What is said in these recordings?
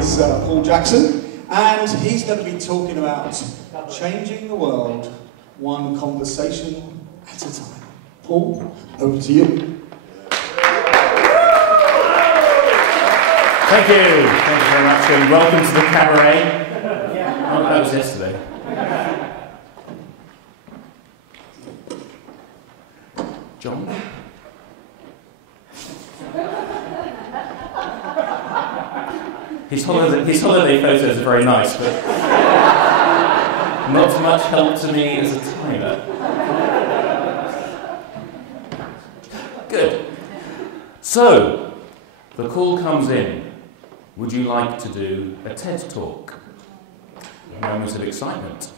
is Paul Jackson, and he's going to be talking about changing the world one conversation at a time. Paul, over to you. Thank you very much, and welcome to the cabaret. Oh, that was yesterday. John? His holiday photos are very nice, but not much help to me as a timer. Good. So, the call comes in. Would you like to do a TED Talk? Moments of excitement.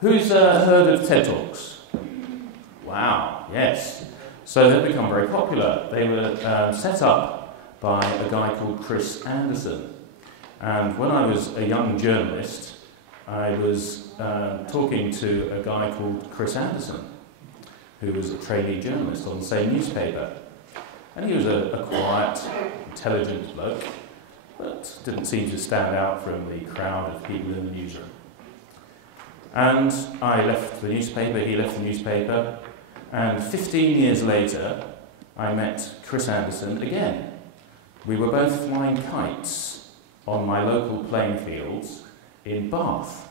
Who's heard of TED Talks? Wow, yes. So they've become very popular. They were set up by a guy called Chris Anderson. And when I was a young journalist, I was talking to a guy called Chris Anderson, who was a trainee journalist on the same newspaper. And he was a quiet, intelligent bloke, but didn't seem to stand out from the crowd of people in the newsroom. And I left the newspaper, he left the newspaper, and 15 years later, I met Chris Anderson again. We were both flying kites on my local playing fields in Bath.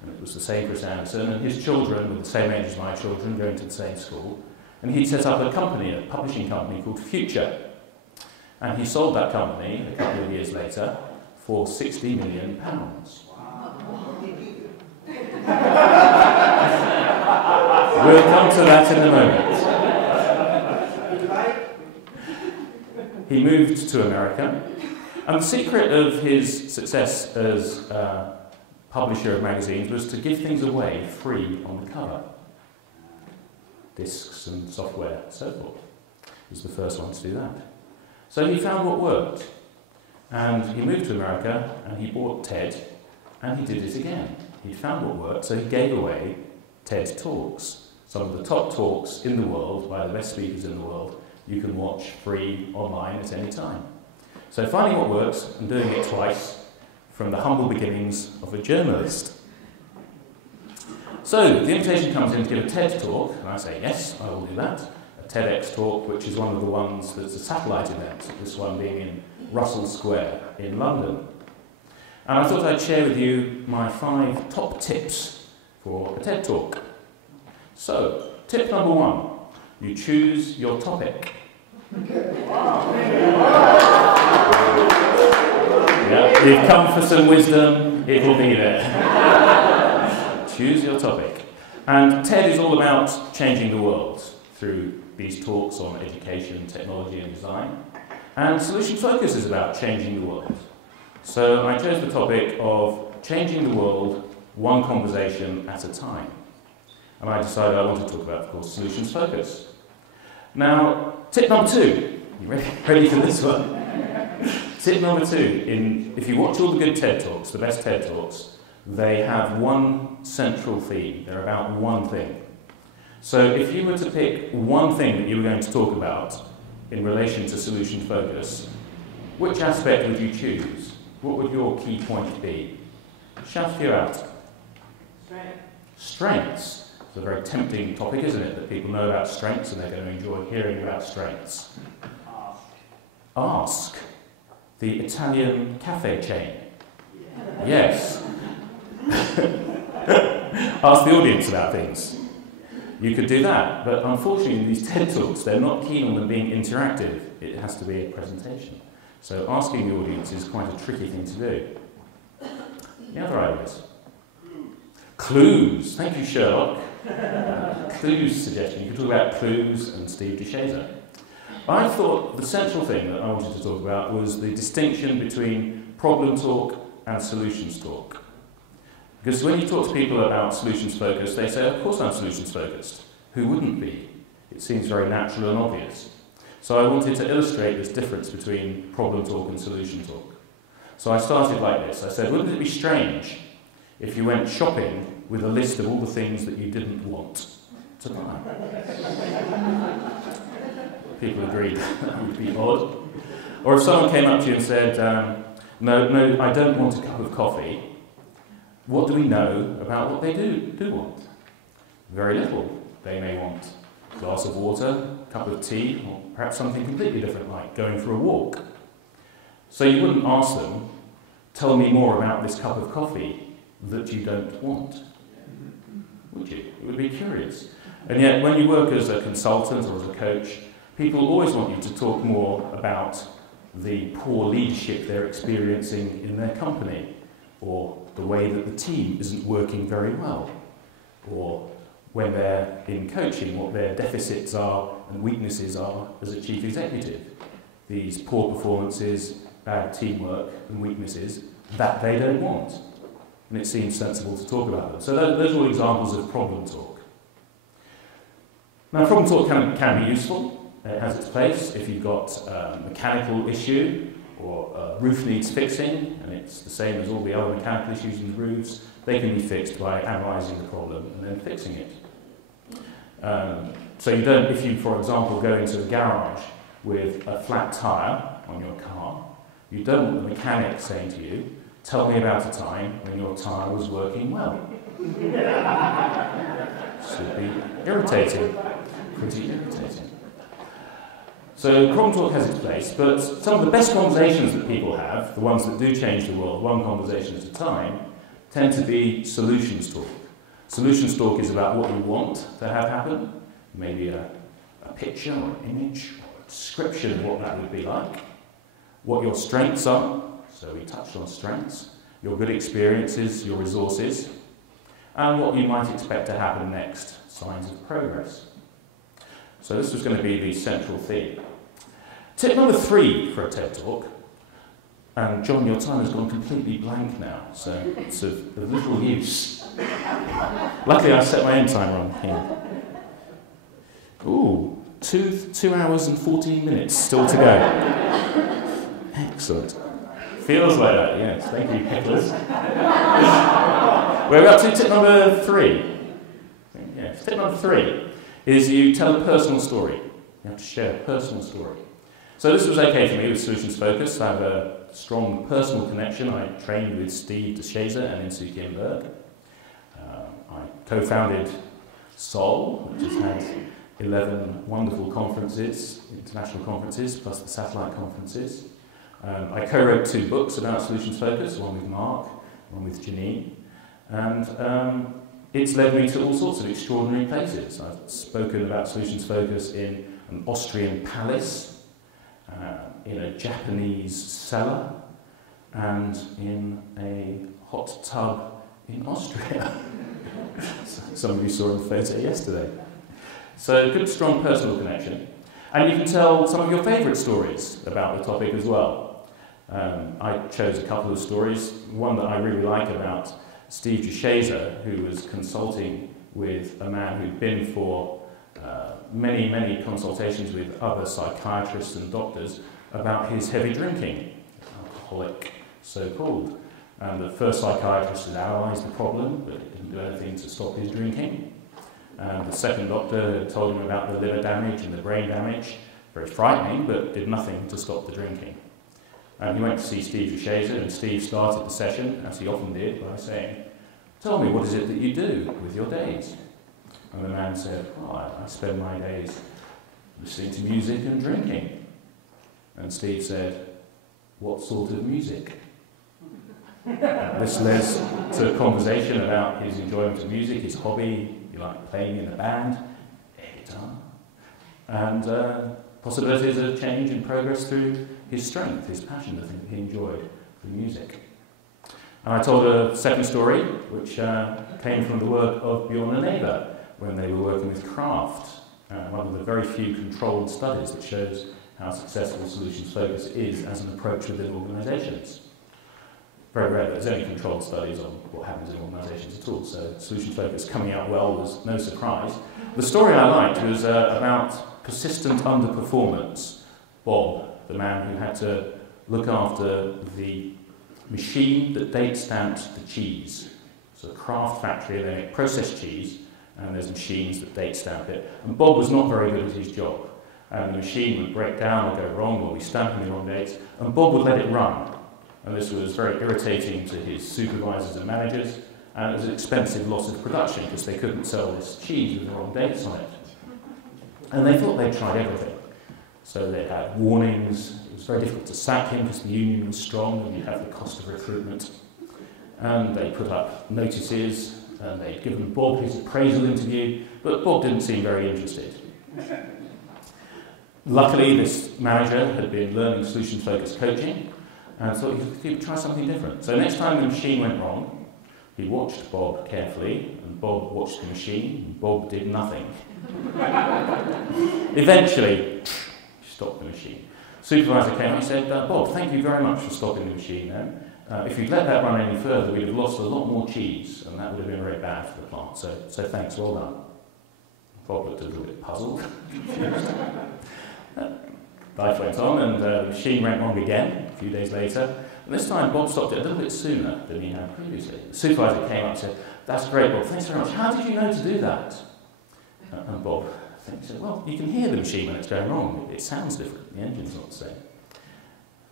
And it was the same Chris Anderson, and his children were the same age as my children, going to the same school. And he'd set up a company, a publishing company called Future. And he sold that company a couple of years later for £60 million. We'll come to that in a moment. He moved to America, and the secret of his success as a publisher of magazines was to give things away free on the cover. Discs and software and so forth. He was the first one to do that. So he found what worked, and he moved to America, and he bought TED, and he did it again. He found what worked, so he gave away TED Talks, some of the top talks in the world by the best speakers in the world. You can watch free online at any time. So finding what works and doing it twice from the humble beginnings of a journalist. So the invitation comes in to give a TED Talk, and I say, yes, I will do that. A TEDx Talk, which is one of the ones that's a satellite event, this one being in Russell Square in London. And I thought I'd share with you my 5 top tips for a TED Talk. So, tip number 1, you choose your topic. Yeah, you've come for some wisdom, it will be there. Choose your topic. And TED is all about changing the world through these talks on education, technology and design. And Solution Focus is about changing the world. So I chose the topic of changing the world one conversation at a time. And I decided I wanted to talk about, of course, Solutions Focus. Now, tip number 2. You ready for this one? Tip number 2, if you watch all the good TED Talks, the best TED Talks, they have one central theme. They're about one thing. So if you were to pick one thing that you were going to talk about in relation to Solution Focus, which aspect would you choose? What would your key point be? Shout a few out. Strength. Strengths. It's a very tempting topic, isn't it? That people know about strengths and they're going to enjoy hearing about strengths. Ask. The Italian cafe chain. Yes. Ask the audience about things. You could do that, but unfortunately these TED Talks, they're not keen on them being interactive. It has to be a presentation. So asking the audience is quite a tricky thing to do. The other ideas? Clues. Thank you, Sherlock. Clues suggestion. You could talk about clues and Steve DeShazer. I thought the central thing that I wanted to talk about was the distinction between problem talk and solutions talk. Because when you talk to people about solutions focused, they say, of course I'm solutions focused. Who wouldn't be? It seems very natural and obvious. So I wanted to illustrate this difference between problem talk and solution talk. So I started like this. I said, wouldn't it be strange if you went shopping with a list of all the things that you didn't want to buy? People agreed that would be odd. Or if someone came up to you and said, No, I don't want a cup of coffee. What do we know about what they do want? Very little. They may want a glass of water, a cup of tea, or perhaps something completely different, like going for a walk. So you wouldn't ask them, tell me more about this cup of coffee that you don't want, would you? It would be curious. And yet, when you work as a consultant or as a coach, people always want you to talk more about the poor leadership they're experiencing in their company, or the way that the team isn't working very well, or when they're in coaching, what their deficits are and weaknesses are as a chief executive. These poor performances, bad teamwork and weaknesses that they don't want. And it seems sensible to talk about them. So those are all examples of problem talk. Now, problem talk can be useful. It has its place if you've got a mechanical issue or a roof needs fixing, and it's the same as all the other mechanical issues in the roofs. They can be fixed by analysing the problem and then fixing it. So you don't, if you, for example, go into a garage with a flat tyre on your car, you don't want the mechanic saying to you, tell me about a time when your tyre was working well. Should be irritating, pretty irritating. So problem talk has its place, but some of the best conversations that people have, the ones that do change the world, one conversation at a time, tend to be solutions talk. Solutions talk is about what you want to have happen, maybe a picture or an image or a description of what that would be like, what your strengths are, so we touched on strengths, your good experiences, your resources, and what you might expect to happen next, signs of progress. So this was going to be the central theme. Tip number 3 for a TED Talk, and John, your time has gone completely blank now, so it's of little use. Luckily I set my own timer on here. Ooh, 2 hours and 14 minutes still to go. Excellent. Feels like that, yes. Thank you, hecklers. We're up to tip number 3. Yes, tip number 3 is you tell a personal story. You have to share a personal story. So this was okay for me with Solutions Focus. I have a strong personal connection. I trained with Steve DeShazer and Insoo Kim Berg. I co-founded Sol, which has had 11 wonderful conferences, international conferences, plus the satellite conferences. I co-wrote 2 books about Solutions Focus, one with Mark, one with Janine. And it's led me to all sorts of extraordinary places. I've spoken about Solutions Focus in an Austrian palace, in a Japanese cellar, and in a hot tub in Austria. Some of you saw the photo yesterday. So good, strong personal connection. And you can tell some of your favourite stories about the topic as well. I chose a couple of stories. One that I really like about Steve DeShazer, who was consulting with a man who'd been for many, many consultations with other psychiatrists and doctors about his heavy drinking, alcoholic so-called. And the first psychiatrist had analysed the problem, but it didn't do anything to stop his drinking. And the second doctor had told him about the liver damage and the brain damage, very frightening, but did nothing to stop the drinking. And he went to see Steve DeShazer, and Steve started the session, as he often did, by saying, tell me, what is it that you do with your days? And the man said, well, I spend my days listening to music and drinking. And Steve said, what sort of music? This led to a conversation about his enjoyment of music, his hobby, he liked playing in a band, air guitar, and possibilities of change and progress through his strength, his passion, the thing that he enjoyed, the music. And I told a second story, which came from the work of Bjorn and Eva, when they were working with Kraft, one of the very few controlled studies that shows how successful Solutions Focus is as an approach within organisations. Very rare, there's only controlled studies on what happens in organisations at all, so Solutions Focus coming out well was no surprise. The story I liked was about persistent underperformance. Bob, the man who had to look after the machine that date stamped the cheese. So a Kraft factory, they make processed cheese, and there's machines that date stamp it. And Bob was not very good at his job. And the machine would break down or go wrong or be stamping the wrong dates, and Bob would let it run. and this was very irritating to his supervisors and managers, and it was an expensive loss of production because they couldn't sell this cheese with the wrong dates on it. And they thought they'd tried everything. So they had warnings. It was very difficult to sack him because the union was strong and you'd have the cost of recruitment. And they put up notices and they'd given Bob his appraisal interview, but Bob didn't seem very interested. Luckily, this manager had been learning solution-focused coaching and thought he could try something different. So next time the machine went wrong, he watched Bob carefully, and Bob watched the machine, and Bob did nothing. Eventually, he stopped the machine. Supervisor came and said, Bob, thank you very much for stopping the machine then. If you'd let that run any further, we'd have lost a lot more cheese, and that would have been very bad for the plant. So thanks, well done. Bob looked a little bit puzzled. Life went on, and the machine went wrong again a few days later. And this time, Bob stopped it a little bit sooner than he had previously. The supervisor came up and said, that's great, Bob, thanks very much. How did you know to do that? And Bob said, well, you can hear the machine when it's going wrong. It sounds different. The engine's not the same.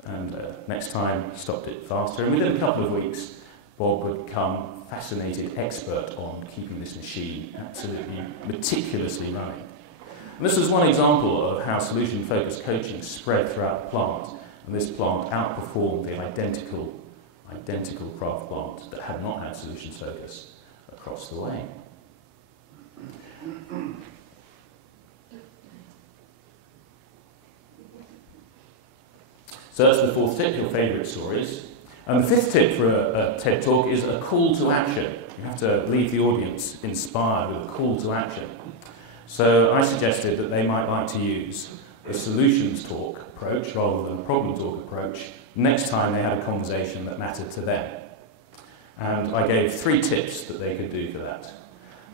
And next time, he stopped it faster. And within a couple of weeks, Bob would become a fascinated expert on keeping this machine absolutely meticulously running. And this was one example of how solution-focused coaching spread throughout the plant. And this plant outperformed the identical craft plant that had not had solutions focus across the way. So that's the fourth tip, your favourite stories. And the fifth tip for a TED Talk is a call to action. You have to leave the audience inspired with a call to action. So I suggested that they might like to use a solutions talk approach rather than a problem talk approach next time they had a conversation that mattered to them. And I gave 3 tips that they could do for that.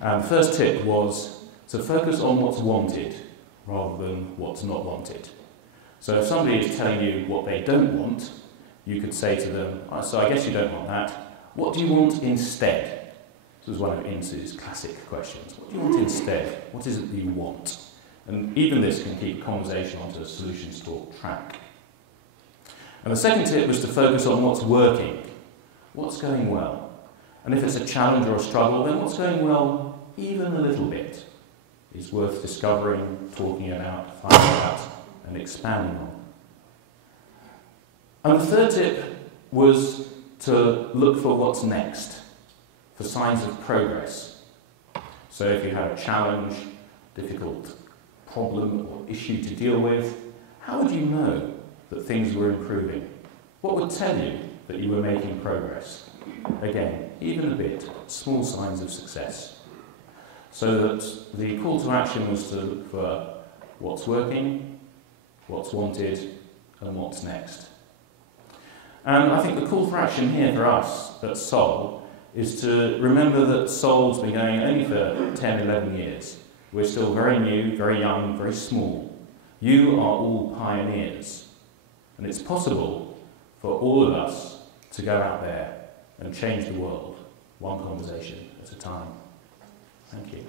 And the first tip was to focus on what's wanted rather than what's not wanted. So if somebody is telling you what they don't want, you could say to them, so I guess you don't want that. What do you want instead? This was one of Insu's classic questions. What do you want instead? What is it that you want? And even this can keep conversation onto a solutions talk track. And the second tip was to focus on what's working. What's going well? And if it's a challenge or a struggle, then what's going well even a little bit is worth discovering, talking about, finding out, and expanding on. And the third tip was to look for what's next, for signs of progress. So if you had a challenge, difficult problem or issue to deal with, how would you know that things were improving? What would tell you that you were making progress? Again, even a bit, small signs of success. So that the call to action was to look for what's working, what's wanted, and what's next. And I think the call for action here for us at Sol is to remember that Sol's been going only for 10, 11 years. We're still very new, very young, very small. You are all pioneers. And it's possible for all of us to go out there and change the world, one conversation at a time. Thank you.